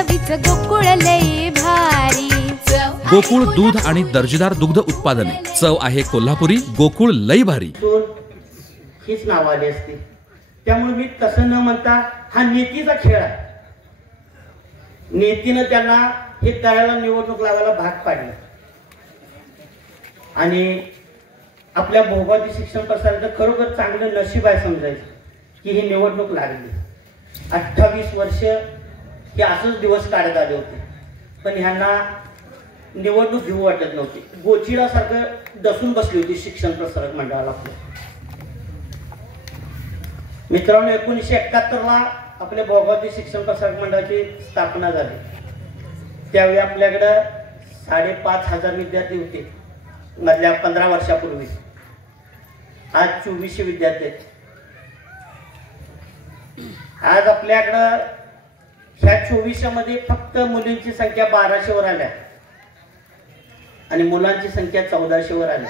चवीच गोकुळ लई भारी। गोकुळ दूध आणि दर्जेदार दुग्ध उत्पादने, चव आहे कोल्हापुरी, गोकुळ लई भारी। हीच नाव आली असती, त्यामुळे मी तसं न म्हणता हा नीतीचा खेळ आहे। नीतीनं त्यांना हे करायला निवडणूक लावायला भाग पाडलं आणि आपल्या भोगाची शिक्षण प्रसाराचं खरोखर चांगलं नशीब आहे समजायचं की ही निवडणूक लागली। 28 वर्ष हे असंच दिवस काढत आले होते, पण ह्यांना निवडणूक घेऊ वाटत नव्हती। गोचिडासारखं दसून बसली होती शिक्षण प्रसारक मंडळाला। मित्रांनो, 1971ला आपल्या भोगावती शिक्षण प्रसारक मंडळाची स्थापना झाली। त्यावेळी आपल्याकडे 5,500 विद्यार्थी होते मधल्या 15 वर्षापूर्वी। आज 2400 विद्यार्थी आहेत। आज आपल्याकडं ह्या 2400 मध्ये फक्त मुलींची संख्या 1200 वर आल्या आणि मुलांची संख्या 1400 वर आली।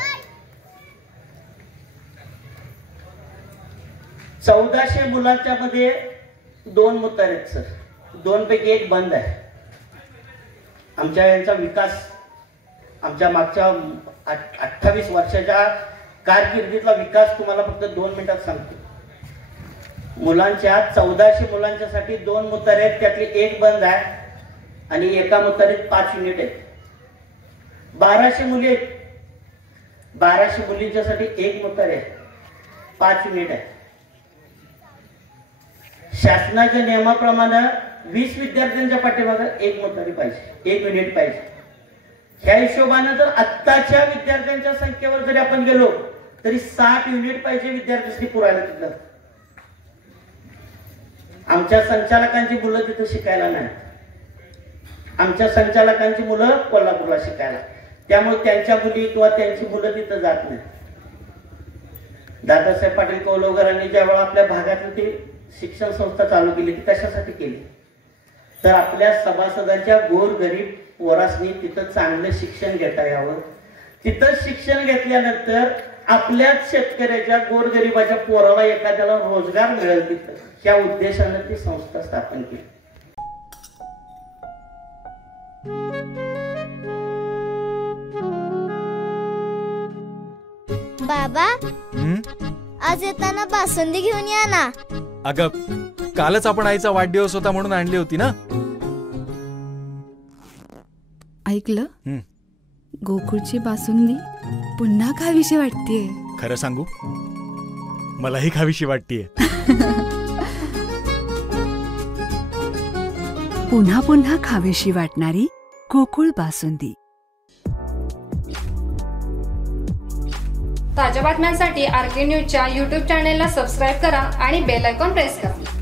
1400 मुलांच्या मध्ये 2 मुतार आहेत सर, 2 पैकी 1 बंद आहे। आमच्या यांचा विकास, आमच्या मागच्या 28 वर्षाच्या कारकिर्दीतला विकास तुम्हाला फक्त 2 मिनिटात सांगतो। मुलांच्या 1400 मुलांच्यासाठी 2 मुतार आहेत, त्यातली 1 बंद आहे आणि एका मुतारीत 5 युनिट आहेत। 1200 मुली आहेत, 1200 मुलींच्यासाठी 1 मुतार आहे, 5 युनिट आहे। शासनाच्या नियमाप्रमाणे 20 विद्यार्थ्यांच्या पाठीमागे 1 मुतारी पाहिजे, 1 युनिट पाहिजे। ह्या हिशोबाने जर आत्ताच्या विद्यार्थ्यांच्या संख्येवर जरी आपण गेलो तरी 60 युनिट पाहिजे विद्यार्थ्यांसाठी पुरायला तिथलं। आमच्या संचालकांची मुलं तिथे शिकायला नाही, आमच्या संचालकांची मुलं कोल्हापूरला शिकायला, त्यामुळे त्यांच्या मुली किंवा त्यांची मुलं तिथं जात नाही। दादासाहेब पाटील कौलवकरांनी ज्यावेळेला आपल्या भागातली ती शिक्षण संस्था चालू केली ती कशासाठी केली तर आपल्या सभासदांच्या गोरगरीब पोरासनी तिथं चांगलं शिक्षण घेता यावं। तिथं शिक्षण घेतल्यानंतर आपल्याच शेतकऱ्याच्या गोरगरिबाच्या पोराला एखाद्याला रोजगार मिळेल तिथं, ह्या उद्देशाने ती संस्था स्थापन केली। बाबा, आज येताना बासुंदी घेऊन या ना। अगं, कालच आपण आईचा वाढदिवस होता म्हणून आणली होती ना। ऐकलं, गोकुळची बासुंदी पुन्हा खावीशी वाटतेय। खरं सांगू, मलाही खावीशी वाटतेय। पुन्हा पुन्हा खावीशी वाटणारी गोकुळ बासुंदी। ताज्या बातम्यांसाठी आरके न्यूजच्या YouTube चॅनेलला सबस्क्राईब करा आणि बेल आयकॉन प्रेस करा।